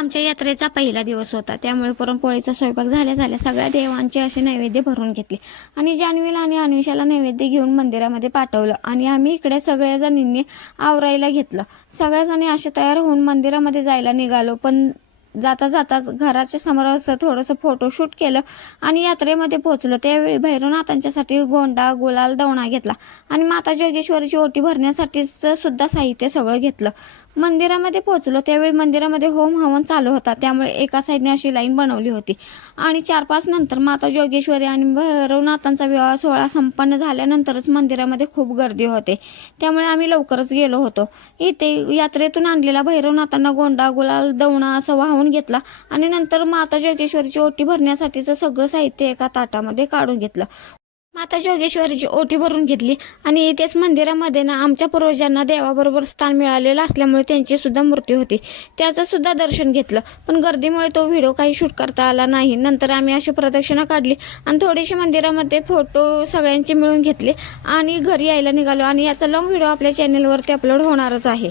आमच्या यात्रेचा पहिला दिवस होता, त्यामुळे पुरणपोळीचा स्वयंपाक झाल्या सगळ्या देवांचे असे नैवेद्य भरून घेतले आणि जान्हवीला आणि अन्वेषाला नैवेद्य घेऊन मंदिरामध्ये पाठवलं आणि आम्ही इकडे सगळ्या जणींनी आवरायला घेतलं. सगळ्या जणी असे तयार होऊन मंदिरामध्ये जायला निघालो, पण जाता जाताच घराच्या समोर असं थोडंसं फोटोशूट केलं आणि यात्रेमध्ये पोहोचलो. त्यावेळी भैरवनाथांच्यासाठी गोंडा, गुलाल, दवणा घेतला आणि माता जोगेश्वरीची ओटी भरण्यासाठीचं सुद्धा साहित्य सगळं घेतलं. मंदिरामध्ये पोहोचलो त्यावेळी मंदिरामध्ये होम हवन चालू होता, त्यामुळे एका साईडने अशी लाईन बनवली होती आणि 4-5 नंतर माता जोगेश्वरी आणि भैरवनाथांचा विवाह सोहळा संपन्न झाल्यानंतरच मंदिरामध्ये खूप गर्दी होते, त्यामुळे आम्ही लवकरच गेलो होतो. इथे यात्रेतून आणलेला भैरवनाथांना गोंडा, गुलाल, दवणा असं वाहून घेतला आणि नंतर माता जोगेश्वरीची ओटी भरण्यासाठीचं सगळं साहित्य एका ताटामध्ये काढून घेतलं. माता जोगेश्वरीची ओटी भरून घेतली आणि इथेच मंदिरामध्ये ना आमच्या पूर्वजांना देवाबरोबर स्थान मिळालेलं असल्यामुळे त्यांची सुद्धा मूर्ती होती, त्याचं सुद्धा दर्शन घेतलं. पण गर्दीमुळे तो व्हिडिओ काही शूट करता आला नाही. नंतर आम्ही अशी प्रदक्षिणा काढली आणि थोडीशी मंदिरामध्ये फोटो सगळ्यांचे मिळून घेतले आणि घरी यायला निघालो आणि याचा लॉंग व्हिडिओ आपल्या चॅनलवरती अपलोड होणारच आहे.